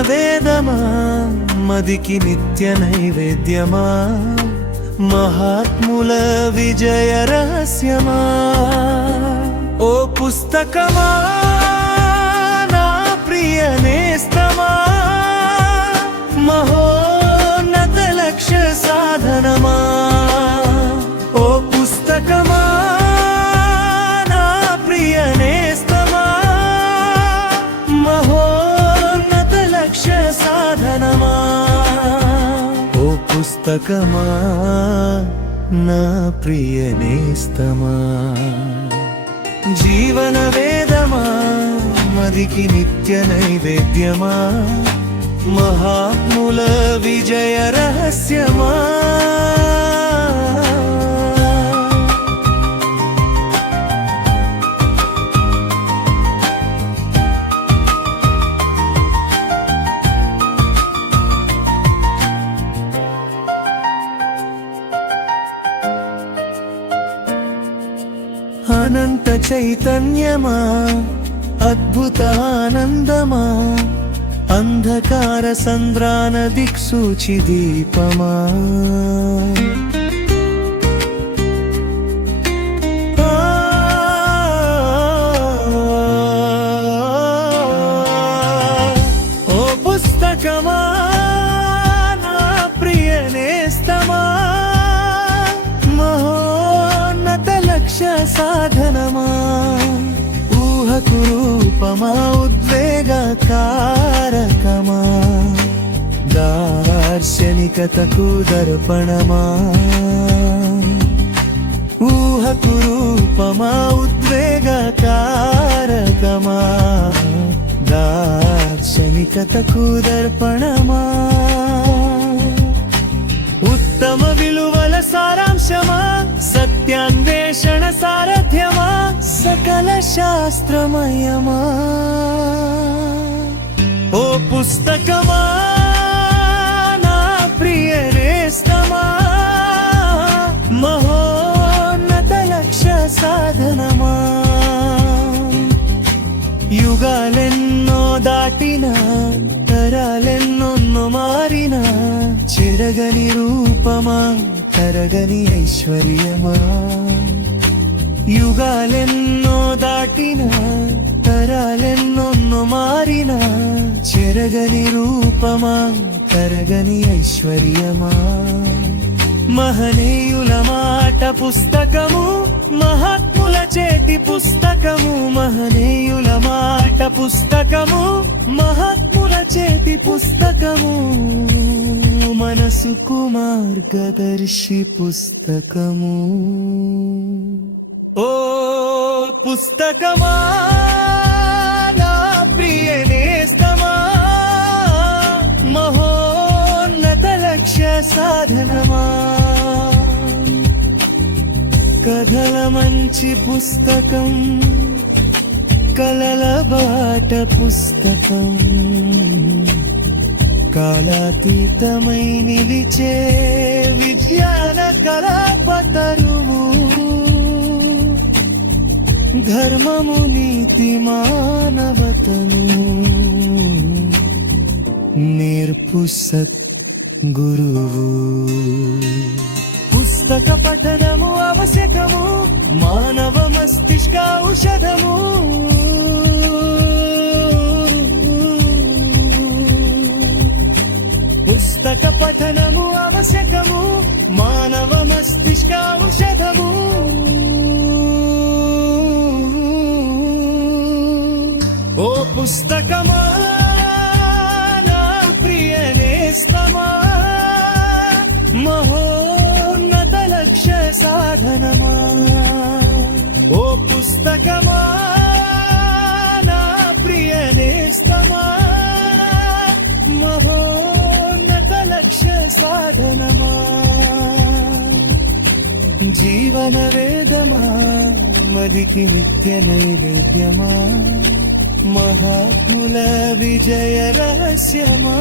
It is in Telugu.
వేదమా మదికి నిత్య నైవేద్యమా? మహాత్ముల విజయ రహస్యమా? ఓ పుస్తకమా? నా ప్రియ నేస్తమా? పుస్తకమా? నా ప్రియ నేస్తమా జీవన వేదమా? మదికి నిత్య నైవేద్యమా? మహాత్ముల విజయ రహస్యమా? చైతన్యమా? అద్భుత ఆనందమా అంధకార సంద్రాన దిక్సూచి దీపమా? లక్ష్య సాధనమా? ఊహకు రూపమా ఉద్వేగ కారకమా? దార్శనికతకు దర్పణమా? ఊహకు రూపమా ఉద్వేగ కారకమా? దార్శనికతకు దర్పణమా? శాస్త్రమయమా? ఓ పుస్తకమా? నా ప్రియ రేస్తమా మహోన్నత లక్ష్య సాధనమా? యుగాలెన్నో దాటిన తరాలెన్నొన్నో మారిన చెరగని రూపమా? తరగని ఐశ్వర్యమా? యుగాలెన్నో దాటిన తరాలెన్నొన్ను మారిన చెరగని రూపమా తరగని ఐశ్వర్యమా? మహనీయుల మాట పుస్తకము మహాత్ముల చేతి పుస్తకము మహనీయుల మాట పుస్తకము మహాత్ముల చేతి పుస్తకము. మనసుకు మార్గదర్శి పుస్తకము. ఓ పుస్తకమా? నా ప్రియ నేస్తమా మహోన్నత లక్ష్య సాధనమా? కథల మంచి పుస్తకం కలల బాట పుస్తకం కాలాతీతమై నిలిచే విజ్ఞాన కళాపతరువు ధర్మము నీతి మానవతను. నేర్పు సత్ గురువు పుస్తక పఠనము ఆవశ్యకము మానవ మస్తిష్క ఔషధము. పుస్తక పఠనము ఆవశ్యకము మానవ మస్తిష్క ఔషధము. పుస్తకమా? నా ప్రియ నేస్తమా మహోన్నత లక్ష్య సాధనమా? ఓ పుస్తకమా? నా ప్రియ నేస్తమా మహోన్నత లక్ష్య సాధనమా? జీవన వేదమా మదికి నిత్య నైవేద్యమా? మహాత్ముల విజయ రహస్యమా?